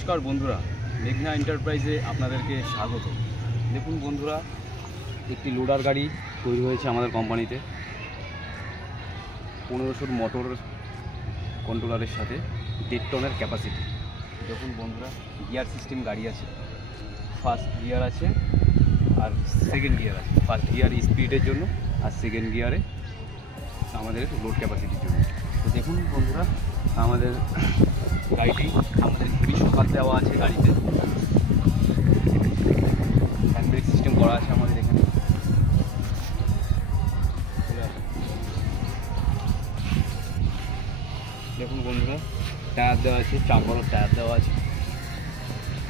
নমস্কার বন্ধুরা, মেঘনা এন্টারপ্রাইজে আপনাদেরকে স্বাগত। দেখুন বন্ধুরা, একটি লোডার গাড়ি তৈরি হয়েছে আমাদের কোম্পানিতে 1500 মোটর কন্ট্রোলারের সাথে 1.5 টনের ক্যাপাসিটি। দেখুন বন্ধুরা, গিয়ার সিস্টেম গাড়ি আছে, ফার্স্ট গিয়ার আছে আর সেকেন্ড গিয়ার আছে। ফার্স্ট গিয়ার স্পিডের জন্য আর সেকেন্ড গিয়ারে আমাদের লোড ক্যাপাসিটির জন্য। তো দেখুন বন্ধুরা, আমাদের গাড়িটি আমাদের হেভি সকাল দেওয়া আছে। গাড়িতে হ্যান্ড ব্রেক সিস্টেম করা আছে আমাদের এখানে। দেখুন বন্ধুরা, টায়ার দেওয়া আছে, চাপ বড় টায়ার দেওয়া আছে।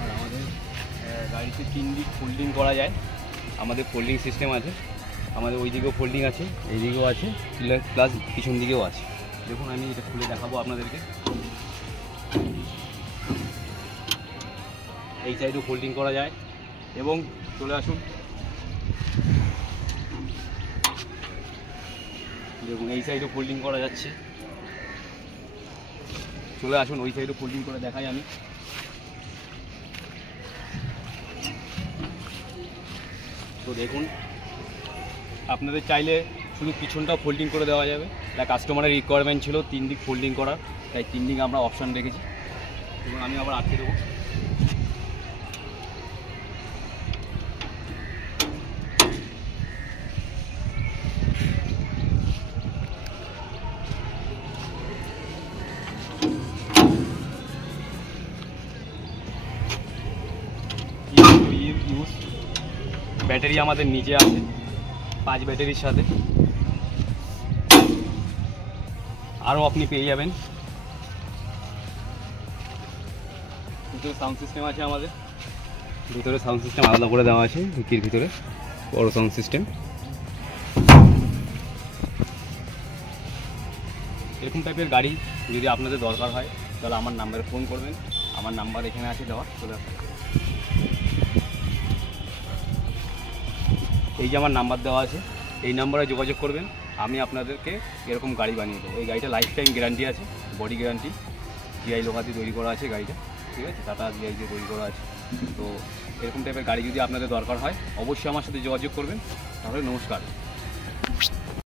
আর আমাদের গাড়িতে 3 দিক ফোল্ডিং করা যায়। আমাদের ফোল্ডিং সিস্টেম আছে, আমাদের ওই দিকেও ফোল্ডিং আছে, এই দিকেও আছে, প্লাস পিছন দিকেও আছে। দেখুন আমি এটা খুলে দেখাবো আপনাদেরকে। এই সাইডও ফোল্ডিং করা যায় এবং চলে আসুন, দেখুন এই সাইডও ফোল্ডিং করা যাচ্ছে। চলে আসুন, ওই সাইডও ফোল্ডিং করে দেখাই আমি। তো দেখুন, আপনাদের চাইলে শুধু পিছনটাও ফোল্ডিং করে দেওয়া যাবে। তাই কাস্টমারের রিকোয়ারমেন্ট ছিল 3 দিক ফোল্ডিং করার, তাই 3 দিক আমরা অপশান রেখেছি। এবং আমি আবার আটকে দেবো। ব্যাটারি আমাদের নিচে আছে 5 ব্যাটারির সাথে, আরও আপনি পেয়ে যাবেন। ভিতরে সাউন্ড সিস্টেম আছে আমাদের, ভিতরে সাউন্ড সিস্টেম আলাদা করে দেওয়া আছে। ভিকির ভিতরে বড় সাউন্ড সিস্টেম। এরকম টাইপের গাড়ি যদি আপনাদের দরকার হয় তাহলে আমার নাম্বারে ফোন করবেন। আমার নাম্বার এখানে আছে দেওয়া, চলে আসুন। এই যে আমার নাম্বার দেওয়া আছে, এই নাম্বারে যোগাযোগ করবেন। আমি আপনাদেরকে এরকম গাড়ি বানিয়ে দেবো। এই গাড়িটা লাইফ টাইম গ্যারান্টি আছে, বডি গ্যারান্টি। জিআই লোহা দিয়ে তৈরি করা আছে গাড়িটা, ঠিক আছে, টাটা জিআই দিয়ে তৈরি করা আছে। তো এরকম টাইপের গাড়ি যদি আপনাদের দরকার হয় অবশ্যই আমার সাথে যোগাযোগ করবেন। তাহলে নমস্কার।